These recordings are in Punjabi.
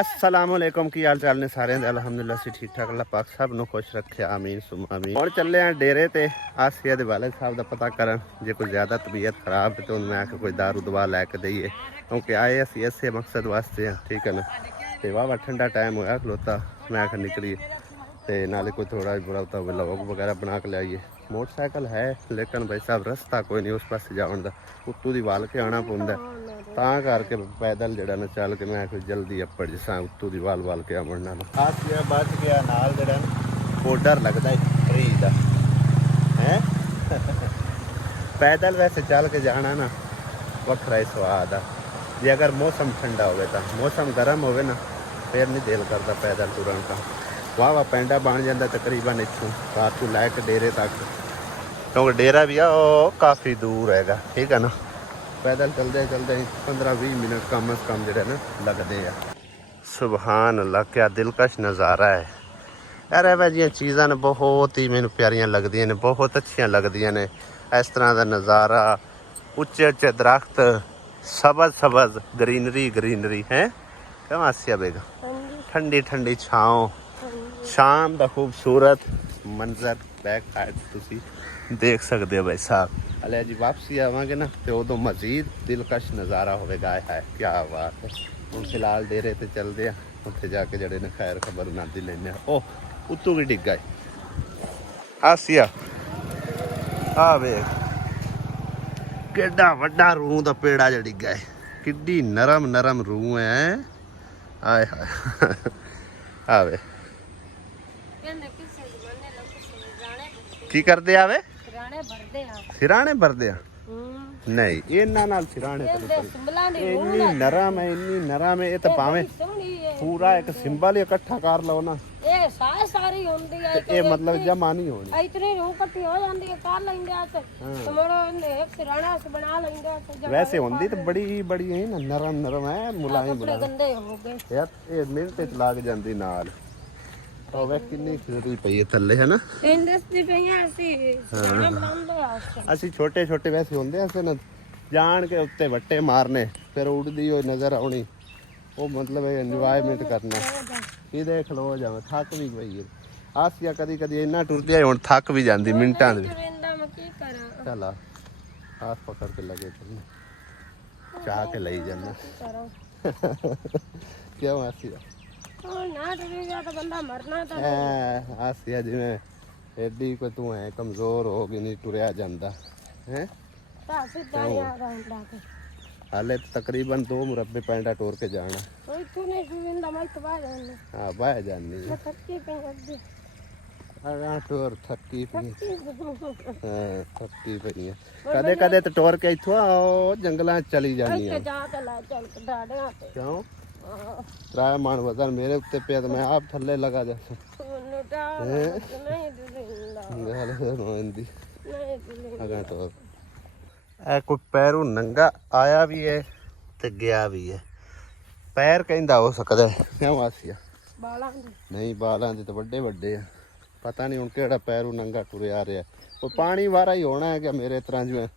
अस्सलामुअलैकुम की हाल चाल ने सारे अलहमदुलिल्लाह से ठीक ठाक। अल्लाह पाक सब ਨੂੰ खुश ਰੱਖੇ आमीन सुम आमीन। और ਚੱਲੇ ਆ ਡੇਰੇ ਤੇ ਆਸੀਆ ਦੇ ਵਾਲਿਦ ਸਾਹਿਬ ਦਾ ਪਤਾ ਕਰਨ ਜੇ ਕੋਈ ਜ਼ਿਆਦਾ ਤਬੀਅਤ ਖਰਾਬ ਤੇ ਉਹਨੂੰ ਮੈਂ ਕਿ ਕੋਈ ਦਾਰੂ ਦਵਾ ਲੈ ਕੇ ਦਈਏ ਕਿਉਂਕਿ ਆਏ ਅਸੀਂ ਇਸੇ ਮਕਸਦ ਵਾਸਤੇ ਆ। ਠੀਕ ਹੈ ਨਾ। ਤੇ ਵਾਵਾ ਠੰਡਾ ਟਾਈਮ ਹੋਇਆ ਖਲੋਤਾ ਮੈਂ ਕਿ ਨਿਕਲੀ ਤੇ ਨਾਲੇ ਕੋਈ ਥੋੜਾ ਬੁਰਾ ਤਾਂ ਵਲੌਗ ਵਗੈਰਾ ਬਣਾ ਕੇ ਲਿਆਈਏ। मोटरसाइकिल है लेकिन भाई साहब रस्ता कोई नहीं उस पास जाने का उत्तों दी वाल के आना पौंदा तां करके पैदल जड़ा ना चल के मैं जल्दी अप्पड़ जिसा उत्तों दी वाल के आमना खास बच गया नाल जड़ा पाउडर लगता है फ्री का है पैदल वैसे चल के जाना ना वखरा ही स्वाद आ जे अगर मौसम ठंडा हो तो मौसम गर्म हो ना फिर नहीं दिल करता पैदल तुरन का वाह वाह पेंडा बन जाता तकरीबन इतों रात को लैके डेरे तक क्योंकि डेरा भी आ काफ़ी दूर हैगा। ठीक है ना। पैदल चलते चलते 15-20 मिनट कम अज कम जो ना लगते हैं। सुबहान अल्लाह क्या दिलकश नज़ारा है यार। एवं जी चीज़ां ने बहुत ही मैनू प्यारियां लगदियां ने बहुत अच्छियां लगदियां ने। इस तरह का नज़ारा उच्चे उच्चे दरख्त सबज सबज ग्रीनरी है क्यों आसिया बेगा ठंडी ठंडी छाँव शाम का खूबसूरत मंजर बैक साइड तुसी देख सकते हो भाई साहब। हले जी वापसी आवांगे ना तो उदों मजीद दिलकश नज़ारा होगा है क्या बात है। हम फिलहाल डेरे ते चलते हैं उत्थे जाके जड़े ने खैर खबर नादी लेने ओह उत्तों भी डिग गए आसिया आ वेख केडा वड्डा रूह दा पेड़ा जो डिग्गा है किड्डी नरम नरम रूह है आए हाय आवे की करते आवे सिराने भरदे नहीं इन्हां सिराने इन्नी नरम है ये तो भावे पूरा एक सिंबल इकट्ठा कर लो ना ये मतलब जमा नहीं होनी इतनी रूह इकट्ठी हो जांदी है कर लेंगे अस मोड़ो एक सिराना से बना लेंगे वैसे होंदी तो बड़ी है ना नरम है मुलायम बना गंदे हो गए यार ये मिनट च लाग जांदी नाल वे किन्नी खिलरी पई है थल्ले है ना असी छोटे छोटे वैसे होंदे ऐसे ना जान के उत्ते वट्टे मारने फिर उड़दी हो नजर आनी वो मतलब एंजॉयमेंट करना कि देख लो जावे थक भी गई आसिया कदी कदी इन्ना टुरदी हुण थक भी जांदी मिनटां दे चल हाथ पकड़ के लगे चलने चाह के लई जाना क्यों आसिया आसिया जिवें एडी कोई तू है कमजोर हो गई नहीं टुरिया जांदा है हाले तकरीबन 2 मुरब्बे पैंडा टोर के जाना हाँ बह जानी टोर थकी पई है कदे कदे तो टोर के इथों जंगलां चली जानी है क्यों त्राय मान वजन मेरे उत्ते पे तो मैं आप थल्ले लगा जा कोई पैरों नंगा आया भी है ते गया भी है पैर कहंदा हो सकदा है क्यों आसिया नहीं बालां दे तो बड़े बड़े है पता नहीं हुण केड़ा पैरों नंगा टुरे आ रहा है कोई पानी वारा ही होना है कि मेरे तरह जिवें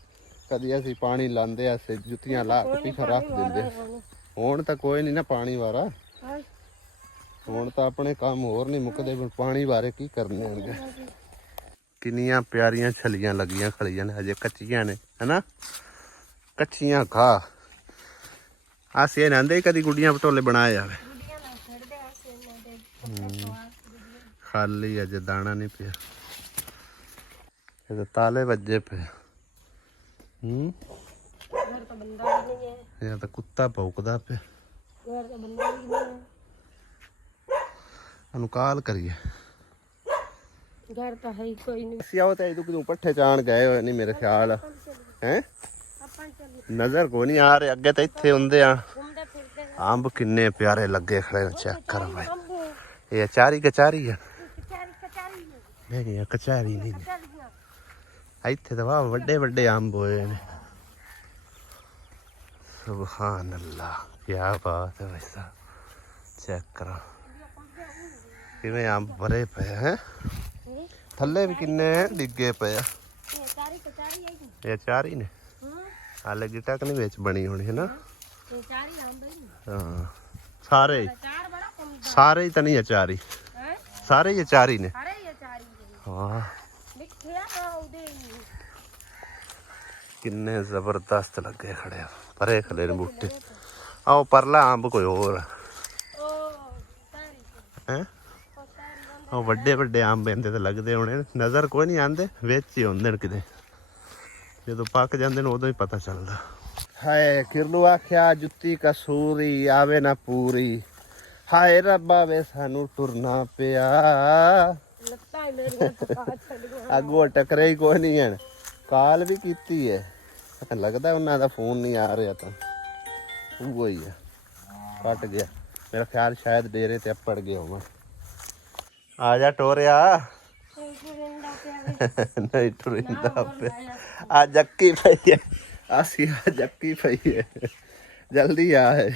कदी असीं पानी लांदे अस जुत्तियां ला के पिछा रख दिंदे ਹੁਣ ਤਾਂ ਕੋਈ ਨਹੀਂ ਨਾ ਪਾਣੀ ਵਾਰਾ ਹੁਣ ਤਾਂ ਆਪਣੇ ਕੰਮ ਹੋਰ ਨਹੀਂ ਮੁੱਕਦੇ ਪਾਣੀ ਬਾਰੇ ਕੀ ਕਰਨੇ ਹੋਣਗੇ। ਕਿੰਨੀਆਂ ਪਿਆਰੀਆਂ ਛਲੀਆਂ ਲੱਗੀਆਂ ਖਲੀਆਂ ਨੇ ਹਜੇ ਕੱਚੀਆਂ ਨੇ ਹਨਾ ਕੱਚੀਆਂ ਖਾ ਆਸੇ ਨਾਂਦੇ ਕਦੀ ਗੁੱਡੀਆਂ ਪਟੋਲੇ ਬਣਾਏ ਜਾਵੇ ਖਾਲੀ ਅਜੇ ਦਾਣਾ ਨਹੀਂ ਪਿਆ ਇਹ ਤਾਲੇ ਵੱਜੇ ਪਏ या तो कुत्ता भौंकदा पे अनुकाल करिए घर तो है कोई नहीं आओ तो तू पट्ठे चाण गए हो नहीं मेरे ख्याल हैं नजर को नहीं आ रहे अगे तो इत्थे हुंदे आ अंब किन्ने प्यारे लगे खड़े चेक कर भाई ये अचारी कचारी है नहीं कचारी नहीं इत्थे तो वाह वड्डे वड्डे अंब होए ने सुभान अल्लाह क्या बात है वैसा चेक करो किवें अंब भरे पे हैं थल्ले भी किन्ने डिगे पे ये चारी ने हाले गिटक नहीं विच बनी होनी है ना हाँ सारे ਸਾਰੇ ਹੀ ਤਾਂ ਨਹੀਂ ਅਚਾਰੀ, ਸਾਰੇ ਹੀ ਅਚਾਰੀ ਨੇ। ਹਾਂ ਕਿੰਨੇ ਜ਼ਬਰਦਸਤ ਲੱਗੇ ਖੜੇ ਆ, ਪਰੇ ਖਲੇ ਨੇ ਬੂਟੇ। ਆਓ ਪਰਲਾ ਅੰਬ ਕੋਈ ਹੋਰ ਹੈ, ਉਹ ਵੱਡੇ ਵੱਡੇ ਅੰਬ ਇਹਦੇ ਤੇ ਲੱਗਦੇ ਹੋਣੇ, ਨਜ਼ਰ ਕੋਈ ਨਹੀਂ ਆਉਂਦੇ, ਵਿੱਚ ਹੀ ਹੁੰਦੇ ਨੇ ਕਿਤੇ, ਜਦੋਂ ਪੱਕ ਜਾਂਦੇ ਨੇ ਉਦੋਂ ਹੀ ਪਤਾ ਚੱਲਦਾ। ਹਾਏ ਕਿਰਲੂ ਆਖਿਆ ਜੁੱਤੀ ਕਸੂਰੀ ਆਵੇ ਨਾ ਪੂਰੀ, ਹਾਏ ਰੱਬਾ ਵੇ ਸਾਨੂੰ ਟੁਰਨਾ ਪਿਆ, ਅੱਗੋਂ ਟਕਰੇ ਹੀ ਕੋਈ ਨਹੀਂ ਹੈ। ਕਾਲ ਵੀ ਕੀਤੀ ਹੈ, ਲੱਗਦਾ ਉਹਨਾਂ ਦਾ ਫੋਨ ਨਹੀਂ ਆ ਰਿਹਾ, ਤਾਂ ਉਹ ਹੀ ਹੈ, ਕੱਟ ਗਿਆ ਮੇਰਾ ਖਿਆਲ, ਸ਼ਾਇਦ ਡੇਰੇ ਤੇ ਅੱਪੜ ਗਿਆ ਹੋਵਾਂ। ਆ ਜਾ ਟੋਰਿਆ, ਨਹੀਂ ਟੁਰਿੰਦਾ ਪਿਆ, ਆ ਜੱਕੀ ਪਈ ਹੈ, ਆਸੀ ਆ ਜੱਕੀ ਪਈ ਹੈ, ਜਲਦੀ ਆ ਹੈ।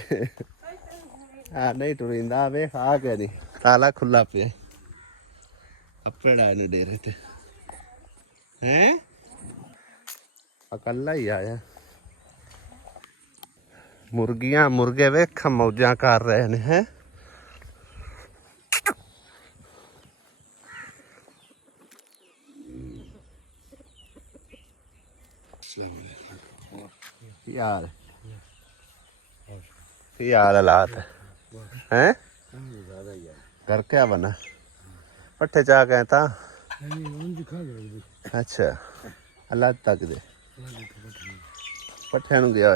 ਹਾਂ ਨਹੀਂ ਟੁਰਿੰਦਾ, ਵੇਖ ਆ ਕੇ ਨਹੀਂ, ਤਾਲਾ ਖੁੱਲਾ ਪਿਆ, ਅੱਪੜ ਆਏ ਨੇ ਡੇਰੇ ਤੇ ਹੈ, ਇਕੱਲਾ ਹੀ ਆਇਆ। ਮੁਰਗੀਆਂ ਮੁਰਗੇ ਵੇਖ ਮੌਜਾਂ ਕਰ ਰਹੇ ਨੇ ਹੈ। यार यार हालात हैं, घर क्या बना, पट्ठे चाह गए था। अच्छा अल्लाह तक दे पट्ठे गया।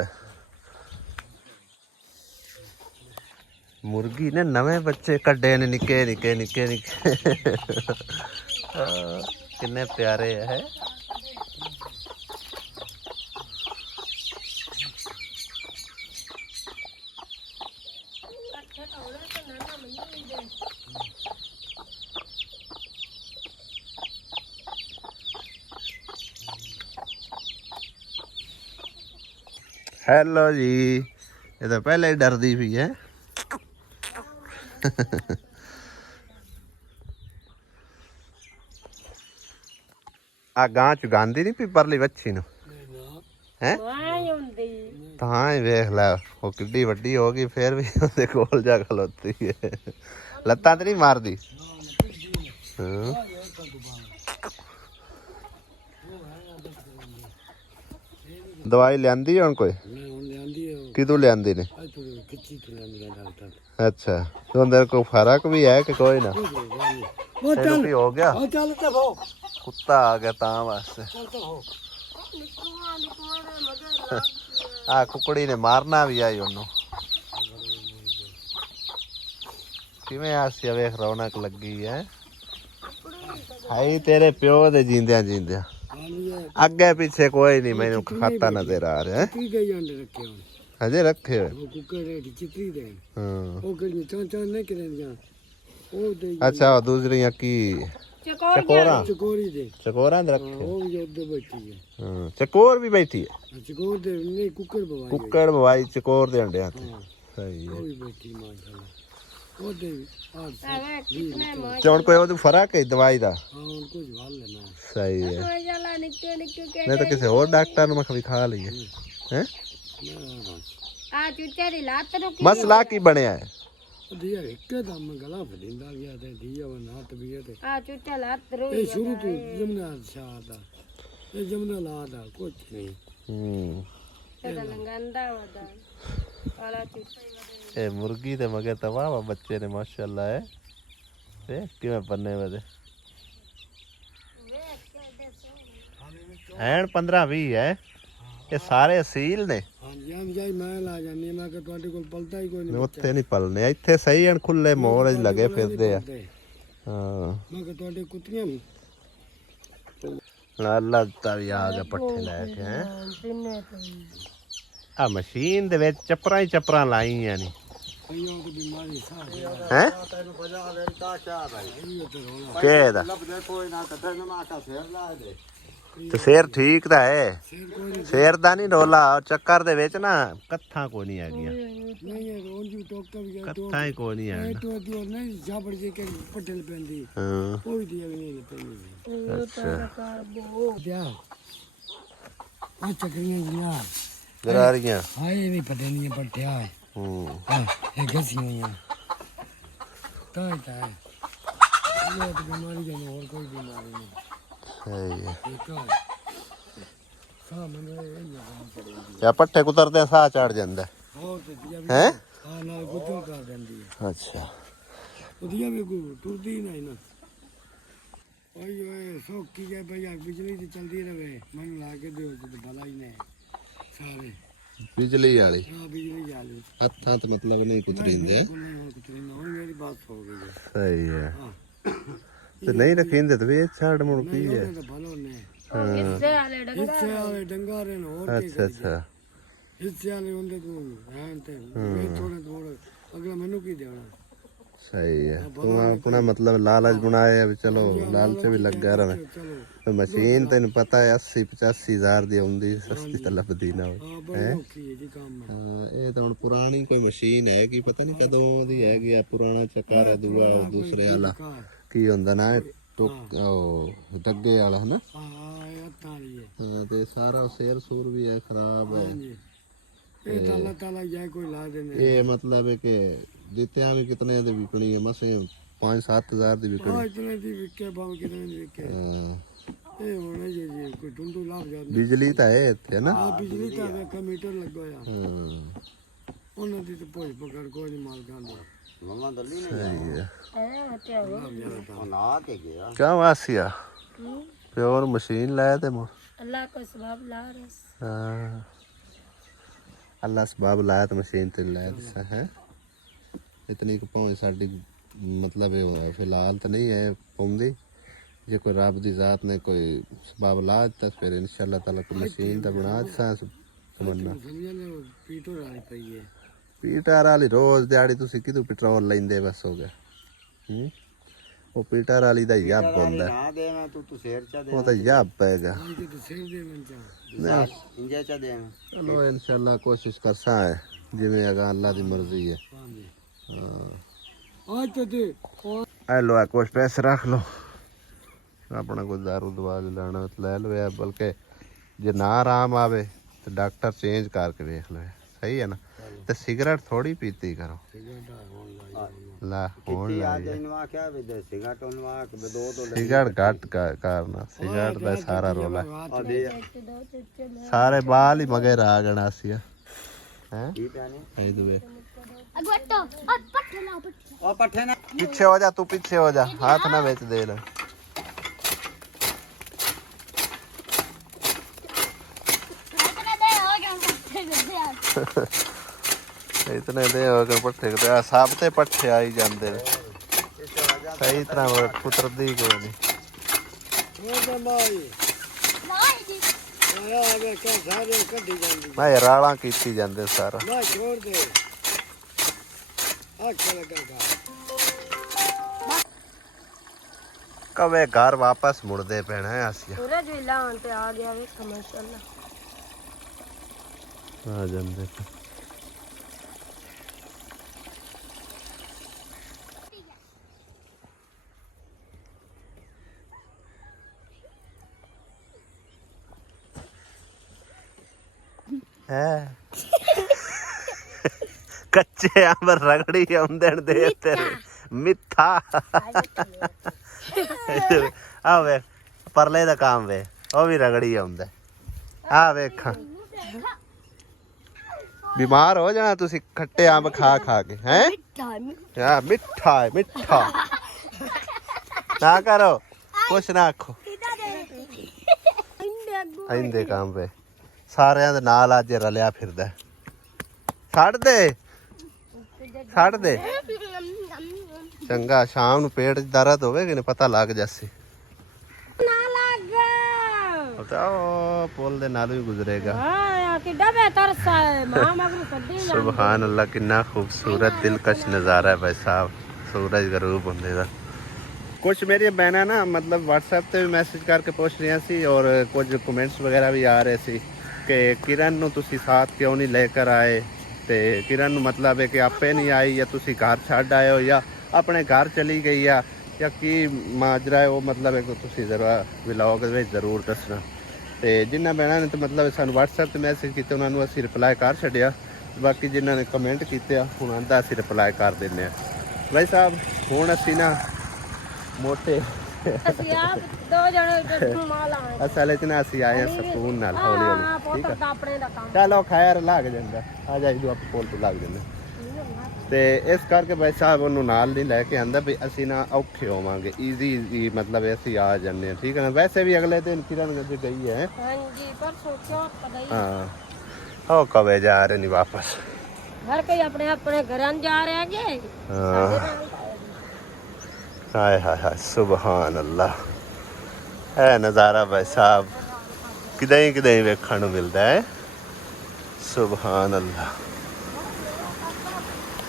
मुर्गी ने नवे बच्चे कड्डे ने, निके निके निके निके किन्ने प्यारे है। हेलो जी, ये तो पहले ही डरदी भी है। आ गां चुगांदी नहीं पी परली बच्ची नु हैं, तां ही वेख लै वो किड्डी वड्डी होगी, फिर भी उहदे कोल जा खलोती है, लत्तां ते नहीं मारदी। दवाई लियांदी हुण कोई, किदों लियांदी ने? अच्छा तो अंदर कोई फर्क भी है कि कोई ना? भी हो गया, कुत्ता आ गया ता वास्ते। आ कुकड़ी ने मारना भी आई ओनू, किवें आसिया वेख रौनक लगी है। हाई तेरे प्यो दे जींदियां जींदियां, अगे पीछे कोई नहीं मैनू खाता नजर आ रहा है। हजे रखे अच्छा वो दूसरी की चकोरा, चकोरा रखे, चकोर भी बैठी है, कुक्कड़ बवाई चकोर दे अंडे। सही है, चौड़ कोई वो फर्क है दवाई दा? सही है, नहीं तो किसी और डॉक्टर में खा लीए हैं। मसला की बनया है? ए मुर्गी ते मगर तो वाह वाह बच्चे ने माशाल्लाह है, देख किवें बन्ने वे हैं। 15-20 है, ये सारे असील ने। उत्थे नहीं पलने, इत्थे सही हैं, खुले मोर लगे फिरदे आ। अल्लाह भी आ गया पट्ठे लैके हैं। आ मशीन दे विच चपरां ही चपरां लाईयां ने हैं। केदा ते सिर ठीक दा है, सिर दा नहीं डोला, चक्कर दे विच ना कत्थां कोई नहीं हैगियां, कत्थां ही कोई नहीं है। गरारियां हां ये नहीं पटे नहीं पट्टिया है, हां ये गसी हुई है। ਤਾਂ ਹੈ ਇਹ ਤਾਂ ਬਿਮਾਰੀ ਦਾ ਹੋਰ ਕੋਈ ਬਿਮਾਰੀ ਨਹੀਂ ਸਹੀ ਹੈ ਠੀਕ ਹੈ ਸਾਹ ਮੈਨੂੰ ਇਹ ਨਹੀਂ ਪੜੇਗੀ ਜਾਂ ਪੱਠੇ ਕੁਤਰਦੇ ਸਾਹ ਚੜ ਜਾਂਦਾ ਹੋਰ ਤੇ ਜੀ ਹੈ ਹਾਂ ਨਾਲ ਗੁੱਦੋਂ ਕਰ ਦਿੰਦੀ ਹੈ ਅੱਛਾ ਉਹਦੀਆਂ ਵੀ ਕੋਈ ਟੁਰਦੀ ਨਹੀਂ ਨਾ ਓਏ ਓਏ ਸੌਕੀ ਜੇ ਭਈ ਬਿਜਲੀ ਤੇ ਚਲਦੀ ਰਵੇ ਮੈਨੂੰ ਲਾ ਕੇ ਦਿਓ ਤੇ ਭਲਾ ਹੀ ਨੇ ਸਾਰੇ ਬਿਜਲੀ ਵਾਲੀ ਹਾਂ ਬਿਜਲੀ ਵਾਲੀ ਹੱਥਾਂ ਤੇ ਮਤਲਬ ਨਹੀਂ ਕੁਤਰਿੰਦੇ ਹੁਣ ਮੇਰੀ ਬਾਤ ਹੋ ਗਈ ਹੈ ਸਹੀ ਹੈ ਹਾਂ ਤੇ ਨਹੀਂ ਰਖਿੰਦੇ ਤੇ ਵੇ ਛੱਡ ਮੁੜ ਕੀ ਹੈ ਤਾਂ ਭਲੋ ਨੇ ਹਿੱਸੇ ਵਾਲੇ ਹਿੱਸੇ ਵਾਲੇ ਡੰਗਾਰੇ ਨੇ ਹੋਰ ਕੀ ਅੱਛਾ ਅੱਛਾ ਹਿੱਸੇ ਵਾਲੇ ਹੁੰਦੇ ਤੂੰ ਹਾਂ ਤੇ ਮੈਂ ਥੋੜੇ ਅਗਲਾ ਮੈਨੂੰ ਕੀ ਦੇਣਾ ਸਹੀ ਹੈ ਤੂੰ ਆਪਣਾ ਮਤਲਬ ਲਾਲਚ ਬਣਾਇਆ ਵੀ ਚਲੋ ਲਾਲਚ ਵੀ ਲੱਗਾ ਰਹੇ ਚਲੋ ਤੇ ਮਸ਼ੀਨ ਤੈਨੂੰ ਪਤਾ ਹੈ 80-85 ਹਜ਼ਾਰ ਦੀ ਆਉਂਦੀ ਸਸਤੀ ਤਾਂ ਲੱਭਦੀ ਨਾ ਹੋਵੇ ਹਾਂ ਬੜਾ ਔਖੀ ਹੈ ਜੀ ਕੰਮ ਹਾਂ ਇਹ ਤਾਂ ਹੁਣ ਪੁਰਾਣੀ ਕੋਈ ਮਸ਼ੀਨ ਹੈ ਕਿ ਪਤਾ ਨਹੀਂ ਕਦੋਂ ਦੀ ਹੈਗੀ ਆ ਪੁਰਾਣਾ ਚੱਕਰ ਹੈ ਦੂਆ ਦੂਸਰੇ ਵਾਲਾ ਕੀ ਹੁੰਦਾ ਨਾ ਉਹ ਡੱਗੇ ਵਾਲਾ ਹਨਾ ਹਾਂ ਇਹ ਹੱਥਾਂ ਵਾਲੀ ਹੈ ਹਾਂ ਤੇ ਸਾਰਾ ਸੇਰ ਸੂਰ ਵੀ ਹੈ ਖਰਾਬ ਹੈ ਇਹ ਤਾਂ ਅੱਲਾਹ ਤਾਲਾ ਜਾਏ ਕੋਈ ਲਾ ਦੇਣੇ ਇਹ ਮਤਲਬ ਹੈ ਕਿ ਦਿੱਤਿਆਂ ਵੀ ਕਿਤਨੇ ਦੀ ਵਿਕਣੀ ਹੈ ਮਸੇ 5-7 ਹਜ਼ਾਰ ਦੀ ਵਿਕਣੀ ਆ ਇਤਨੇ ਦੀ ਵਿਕੇ ਬਾਬ ਕਿਤਨੇ ਦੀ ਵਿਕੇ ਇਹ ਹੋਣੇ ਜੀ ਕੋਈ ਟੁੰਡੂ ਲੱਭ ਜਾਂਦਾ ਬਿਜਲੀ ਤਾਂ ਹੈ ਇੱਥੇ ਨਾ ਆ ਬਿਜਲੀ ਤਾਂ ਵੇਖਾ ਮੀਟਰ ਲੱਗਾ ਆ ਹਾਂ ਉਹਨਾਂ ਦੀ ਤਾਂ ਪੁੱਛ ਪਕੜ ਕੋਈ ਨਹੀਂ ਮਾਲਕਾਂ ਦਾ ਮਮਾ ਦੱਲੀ ਨੇ ਸਹੀ ਹੈ ਨਾ ਕੇ ਗਿਆ ਕਿਉਂ ਆਸਿਆ ਪਿਓਰ ਮਸ਼ੀਨ ਲਾਇਆ ਤੇ अल्लाह को सबाब ला रहे ਹਾਂ ਅੱਲਾ ਸਬਾਬ ਲਾਇਆ ਤੇ ਮਸ਼ੀਨ ਤੇ ਲਾਇਆ ਦਿਸਾ ਹੈ ਇਤਨੀ ਕੁ ਭਾਵੇਂ ਸਾਡੀ ਮਤਲਬ ਇਹ ਫਿਲਹਾਲ ਤਾਂ ਨਹੀਂ ਹੈ ਪਾਉਂਦੀ ਜੇ ਕੋਈ ਰੱਬ ਦੀ ਜ਼ਾਤ ਨੇ ਕੋਈ ਸਬਾਬ ਲਾ ਦਿੱਤਾ ਫਿਰ ਇਨਸ਼ਾਅੱਲਾ ਤਾਲਾ ਕੋਈ ਮਸ਼ੀਨ ਤਾਂ ਬਣਾ ਦਿੱਤਾ ਤਮੰਨਾ ਸਮਝਿਆ ਨੇ ਪੀਟਰ ਵਾਲੀ ਪਈ ਹੈ ਪੀਟਰ ਵਾਲੀ ਰੋਜ਼ ਦਿਹਾੜੀ ਤੁਸੀਂ ਕਿਦੋਂ ਪੈਟਰੋਲ ਲੈਂਦੇ ਬਸ ਹੋ ਗਿਆ ਉਹ ਪੀਟਰ ਵਾਲੀ ਦਾ ਯਾਬ ਹੁੰਦਾ ਨਾ ਦੇ ਮੈਂ ਤੂੰ ਸ਼ੇਰ ਚਾ ਦੇ ਉਹ ਤਾਂ ਯਾਬ ਪੈਗਾ ਇਹ ਤਾਂ ਸਿਰ ਦੇ ਮੈਂ ਚਾ ਇੰਜੇ ਚਾ ਦੇ ਚਲੋ ਇਨਸ਼ਾਅੱਲਾ ਕੋਸ਼ਿਸ਼ ਕਰਸਾਂ ਹੈ ਜਿਵੇਂ ਅਗਾ ਅੱਲਾ ਦੀ ਮਰਜ਼ੀ ਹੈ ਹਾਂਜੀ ਹਾਂ ਅੱਜ ਤੇ ਐ ਲੋ ਕੁਛ ਪੈਸੇ ਰੱਖ ਲੋ ਆਪਣਾ ਕੋਈ ਦਾਰੂ ਦਵਾ ਲੈਣਾ ਲੈ ਲਓ ਯਾਰ ਬਲਕਿ ਜੇ ਨਾ ਆਰਾਮ ਆਵੇ ਤੇ ਡਾਕਟਰ ਚੇਂਜ ਕਰਕੇ ਵੇਖ ਲਓ ਸਹੀ ਹੈ ਨਾ ਤੇ ਸਿਗਰਟ ਥੋੜੀ ਪੀਤੀ ਕਰੋ ਲਾ ਹੁਣ ਲਾ ਤੈਨੂੰ ਆਖਿਆ ਵੀ ਦੇ ਸਿਗਰਟ ਉਹਨੂੰ ਆਖ ਵੀ ਦੋ ਸਿਗਰਟ ਘੱਟ ਕਰਨਾ ਸਿਗਰਟ ਦਾ ਸਾਰਾ ਰੋਲਾ ਆ ਦੇ ਸਾਰੇ ਬਾਲ ਹੀ ਮਗਰ ਆ ਗਣਾ ਸੀ ਹੈ ਕੀ ਪਿਆਨੇ ਐ ਦੁਵੇ अगवट्टो पट्टे लाओ पट्टे ਉਹ ਪੱਠੇ ਨਾ पीछे हो जा तू पीछे हो जा हाथ ना बेच दे ले इतने दे हो गए पट्टे दे यार इतने दे हो गए पट्ठे ते सब ते पट्ठे आई जांदे ने सही तरह पुत्रदी कोई नहीं ਉਹ ਤਾਂ ਮਾਈ नहीं जी ਆਇਆ ਅਗਰ ਕਾ ਸਾਰੇ ਕੱਢੀ ਜਾਂਦੀ मैं राला कीती जांदे सारा ਨਾ ਛੋੜ ਦੇ ਅੱਖ ਲਗਾ कवे घर वापस मुड़दे पैना है आसिया सूरज भी लाउन पे आ गया वे माशाल्लाह आ जांदे है कच्चे अंब रगड़ी आंदे दे तेरे मिठा आ वे परले दा काम वे ओ भी रगड़ी आंदा आ वेखा बीमार हो जाना तुसी खट्टे अंब खा खा के हैं यार मिठा है मिठा ना करो कुछ ना आखो इंदे काम पे ਸਾਰਿਆਂ ਦੇ ਨਾਲ ਅੱਜ ਰਲਿਆ ਫਿਰਦਾ ਛੱਡ ਦੇ ਚੰਗਾ ਸ਼ਾਮ ਨੂੰ ਪੇਟ 'ਚ ਦਰਦ ਹੋਵੇ ਕਿ ਪਤਾ ਲੱਗ ਜਾਸੇ ना लगा ਪਤਾ ਉਹ ਪੁੱਲ ਦੇ ਨਾਲ ਵੀ ਗੁਜ਼ਰੇਗਾ हां किड्डा बेहतर सा है मां मगर कड्डी ਸੁਭਾਨ ਅੱਲਾ ਕਿੰਨਾ ਖੂਬਸੂਰਤ ਦਿਲਕਸ਼ ਨਜ਼ਾਰਾ ਹੈ ਭਾਈ ਸਾਹਿਬ ਸੂਰਜ ਗਰੂਬ ਹੁੰਦੇ ਦਾ ਕੁਝ ਮੇਰੀਆਂ ਬਹਿਨਾਂ ਨਾ ਮਤਲਬ WhatsApp ਤੇ ਵੀ ਮੈਸੇਜ ਕਰਕੇ ਪੁੱਛ ਰਹੀਆਂ ਸੀ ਔਰ ਕੁਝ ਕਮੈਂਟਸ ਵਗੈਰਾ ਵੀ ਆ ਰਹੇ ਸੀ ਕਿ ਕਿਰਨ ਨੂੰ ਤੁਸੀਂ ਸਾਥ ਕਿਉਂ ਨਹੀਂ ਲੈ ਕੇ ਆਏ ਤੇ ਕਿਰਨ ਨੂੰ ਮਤਲਬ ਹੈ ਕਿ ਆਪੇ ਨਹੀਂ ਆਈ ਜਾਂ ਤੁਸੀਂ ਘਰ ਛੱਡ ਆਏ ਹੋ ਜਾਂ ਆਪਣੇ ਘਰ ਚਲੀ ਗਈ ਆ ਜਾਂ ਕੀ ਮਾਜਰਾ ਹੈ ਉਹ ਮਤਲਬ ਹੈ ਕਿ ਤੁਸੀਂ ਜ਼ਰਾ ਵਲੌਗ ਵਿੱਚ ਜ਼ਰੂਰ ਦੱਸਣਾ ਤੇ ਜਿਨ੍ਹਾਂ ਭੈਣਾਂ ਨੇ ਤਾਂ ਮਤਲਬ ਸਾਨੂੰ WhatsApp ਤੇ ਮੈਸੇਜ ਕੀਤੇ ਉਹਨਾਂ ਨੂੰ ਅਸੀਂ ਰਿਪਲਾਈ ਕਰ ਛੱਡਿਆ ਬਾਕੀ ਜਿਨ੍ਹਾਂ ਨੇ ਕਮੈਂਟ ਕੀਤੇ ਆ ਹੁਣ ਆਂਦਾ ਅਸੀਂ ਰਿਪਲਾਈ ਕਰ ਦਿੰਦੇ ਆ ਭਾਈ ਸਾਹਿਬ ਹੁਣ ਅਸੀਂ ਨਾ ਮੋਟੇ ਅਸੀਂ ਆਪ ਦੋ ਜਣੇ ਮਾਲ ਆਏ ਅਸਲ ਵਿੱਚ ਨਾ ਅਸੀਂ ਆਏ ਹਾਂ ਸਕੂਨ ਨਾਲ ਹੌਲੀ ਹਾਂ ਹੌਲੀ ਠੀਕ ਪੁੱਤ ਆ ਤਾਂ ਆਪਣੇ ਦਾ ਕੰਮ ਚਲੋ ਖੈਰ ਲੱਗ ਜਾਂਦਾ ਆ ਜਾ ਜਦੋਂ ਆਪਾਂ ਪੁੱਲ ਤੇ ਲੱਗ ਜਾਂਦੇ ਤੇ ਇਸ ਕਰਕੇ ਭਾਈ ਸਾਹਿਬ ਉਹਨੂੰ ਨਾਲ ਨਹੀਂ ਲੈ ਕੇ ਆਂਦਾ ਵੀ ਅਸੀਂ ਨਾ ਔਖੇ ਹੋਵਾਂਗੇ ਈਜ਼ੀ ਮਤਲਬ ਅਸੀਂ ਆ ਜਾਂਦੇ ਹਾਂ ਠੀਕ ਹੈ ਨਾ ਵੈਸੇ ਵੀ ਅਗਲੇ ਦਿਨ ਕਿਰਨ ਗੱਡੀ ਗਈ ਹੈ ਹਾਂਜੀ ਪਰਸੋਂ ਕਿਉਂ ਪਤਾ ਹੀ ਹਾਂ ਉਹ ਕਵੇ ਜਾ ਰਹੇ ਨਹੀਂ ਵਾਪਸ ਹਰ ਕੋਈ ਆਪਣੇ ਆਪਣੇ ਘਰਾਂ ਨੂੰ ਜਾ ਰਿਹਾ ਕਿ ਹਾਂ ਹਾਏ ਹਾਏ ਹਾਏ ਸੁਭਾਨ ਅੱਲਾ ਇਹ ਨਜ਼ਾਰਾ ਭਾਈ ਸਾਹਿਬ ਕਿਤੇ ਵੇਖਣ ਨੂੰ ਮਿਲਦਾ ਹੈ ਸੁਭਾਨ ਅੱਲਾ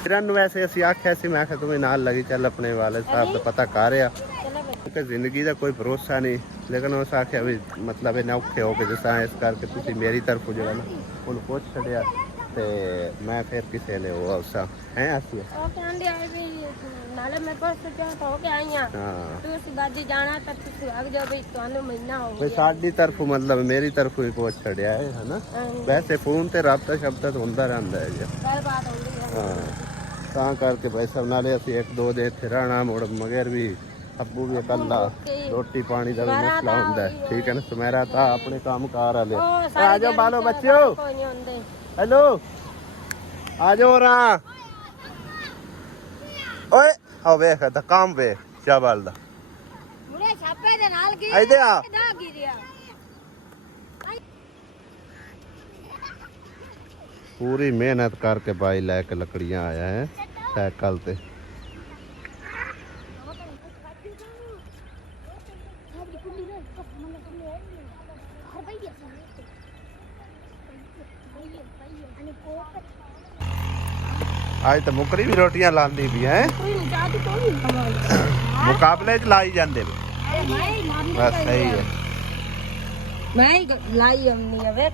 ਕਿਰਨ ਨੂੰ ਵੈਸੇ ਅਸੀਂ ਆਖਿਆ ਸੀ ਮੈਂ ਕਿਹਾ ਤੂੰ ਵੀ ਨਾਲ ਲੱਗੀ ਚੱਲ ਆਪਣੇ ਵਾਲੇ ਸਾਹਿਬ ਦਾ ਪਤਾ ਕਰ ਆ ਕਿ ਜ਼ਿੰਦਗੀ ਦਾ ਕੋਈ ਭਰੋਸਾ ਨਹੀਂ ਲੇਕਿਨ ਉਸ ਆਖਿਆ ਵੀ ਮਤਲਬ ਇਹ ਔਖੇ ਹੋ ਕੇ ਜਿਸ ਤਰ੍ਹਾਂ ਇਸ ਕਰਕੇ ਤੁਸੀਂ ਮੇਰੀ ਤਰਫੋਂ ਜਿਹੜਾ ਨਾ ਉਹਨੂੰ ਪੁੱਛ ਛੱਡਿਆ ਤੇ ਮੈਂ ਫਿਰ ਕਿਸੇ ਨੇ ਉਹ ਅਵਸਾ ਹੈ ਅਸੀਂ ਉਹ ਕਹਿੰਦੇ ਆ ਵੀ ਨਾਲੇ ਮੈਂ ਪਰਸੋਂ ਕਿਉਂ ਹੋ ਕੇ ਆਈ ਆ ਹਾਂ ਤੁਸੀਂ ਬਾਜੀ ਜਾਣਾ ਤਾਂ ਤੁਸੀਂ ਅੱਗ ਜਾਓ ਵੀ ਤੁਹਾਨੂੰ ਮਹੀਨਾ ਹੋ ਵੀ ਗਿਆ ਸਾਡੀ ਤਰਫੋਂ ਮਤਲਬ ਮੇਰੀ ਤਰਫੋਂ ਹੀ ਪੁੱਛ ਛੱਡਿਆ ਹੈ ਹਨਾ ਵੈਸੇ ਫੋਨ ਤੇ ਰਾਬਤਾ ਸ਼ਬਦ ਹੁੰਦਾ ਰਹਿੰਦਾ ਹੈ ਜੀ ਗੱਲਬਾਤ ਹੁੰਦੀ ਹੈ ਹਾਂ ਤਾਂ ਕਰਕੇ ਭਾਈ ਸਾਹਿਬ ਨਾਲੇ ਅਸੀਂ ਇੱਕ ਦੋ ਦੇ ਇੱਥੇ ਰਹਿਣਾ ਮੁੜ ਮਗਰ ਵੀ ਅੱਬੂ ਵੀ ਇਕੱਲਾ ਰੋਟੀ ਪਾਣੀ ਦਾ ਵੀ ਮਸਲਾ ਹੁੰਦਾ ਹੈ ਠੀਕ ਹੈ ਨਾ ਸੁਮੇਰਾ ਤਾਂ ਆਪਣੇ ਕੰਮ ਕਾਰ ਵਾਲੇ ਆ ਜਾਓ ਬਾਲੋ ਬੱਚਿਓ ਕੋਈ ਨਹੀਂ ਹੁੰਦੇ ਹੈਲੋ ਆ ਜਾਓ ਰਾ ਓਏ ਆ ਵੇਖ ਤਾਂ ਕੰਮ ਵੇਖ ਚਾਵਲ ਦਾ ਮੁਰੇ ਛਾਪੇ ਦੇ ਨਾਲ ਕੀ ਇੱਧਰ ਆ ਦਾ ਗਿਰਿਆ ਪੂਰੀ ਮਿਹਨਤ ਕਰਕੇ ਬਾਈ ਲੈ ਕੇ ਲੱਕੜੀਆਂ ਆਇਆ ਹੈ ਸਾਈਕਲ ਤੇ ਅੱਜ ਤਾਂ ਮੁਕਰੀ ਵੀ ਰੋਟੀਆਂ ਲਾਉਂਦੀ ਵੀ ਹੈ ਮੁਕਾਬਲੇ ਚ ਲਾਈ ਜਾਂਦੇ ਵੀ ਬਸ ਸਹੀ ਹੈ ਮੈਂ ਹੀ ਲਾਈ ਅੰਨੀ ਆ ਵੇਖ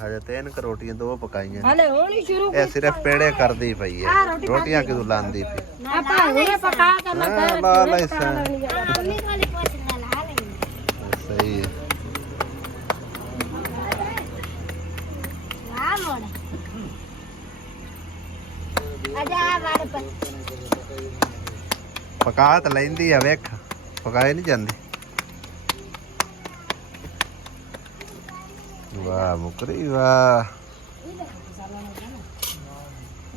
ਹਜੇ 3 ਰੋਟੀਆਂ 2 ਪਕਾਈਆਂ ਹਲੇ ਹੁਣ ਹੀ ਸ਼ੁਰੂ ਇਹ ਸਿਰਫ ਪੇੜੇ ਕਰਦੀ ਪਈ ਹੈ ਰੋਟੀਆਂ ਕਿਦੋਂ ਲਾਉਂਦੀ ਪਈ ਆਪਾਂ ਹੁਣੇ ਪਕਾ ਕੇ ਮੈਂ ਹਾਂ, ਲਾ ਲੈ ਇਸ ਤਰ੍ਹਾਂ। ਮੰਮੀ ਵਾਲੀ ਪੁੱਛਦਾ ਲਾ ਲਈ ਸਹੀ ਹੈ ਆ ਮੋੜ ਆਜਾ ਵਾਰ ਪਰ ਪਕਾ ਤਾਂ ਲੈਂਦੀ ਆ ਵੇਖ ਪਕਾਏ ਨਹੀਂ ਜਾਂਦੀ ਵਾਹ ਮੁਕਰੀ ਵਾਹ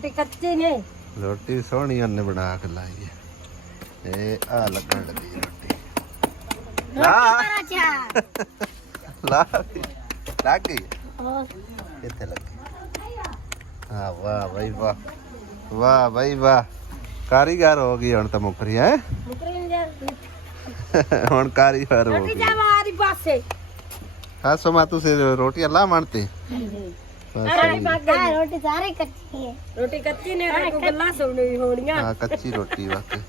ਤੇ ਕੱਚੇ ਨੇ ਰੋਟੀ ਸੋਹਣੀ ਉਹਨੇ ਬਣਾ ਕੇ ਲਾਈ ਹੈ ਇਹ ਆ ਲੱਗਣ ਲੱਗੀ ਰੋਟੀ ਲਾ ਅੱਛਾ ਲਾ ਲੱਗ ਗਈ ਕਿੱਥੇ ਲੱਗੀ ਹਾਂ ਵਾਹ ਬਈ ਵਾਹ ਵਾਹ ਬਈ ਵਾਹ ਕਾਰੀਗਰ ਹੋ ਗਈ ਹੁਣ ਤਾਂ ਮੁਕਰੀ ਹੈ ਮੁਕਰਨ ਜਾ ਹੁਣ ਕਾਰੀਗਰ ਹੋ ਰੋਟੀ ਗਈ ਜਾ ਮਾਰੀ ਪਾਸੇ ਹਾਂ ਸੋ ਮੈਂ ਤੁਸੀਂ ਰੋਟੀਆਂ ਲਾ ਮੰਨਤੇ ਰੋਟੀ ਸਾਰੀ ਕੱਚੀ ਹੈ ਰੋਟੀ ਕੱਚੀ ਨੇ ਗੱਲਾਂ ਸੁਣਨੀ ਹੋਣੀਆਂ ਹਾਂ ਕੱਚੀ ਰੋਟੀ ਵਾਕੇ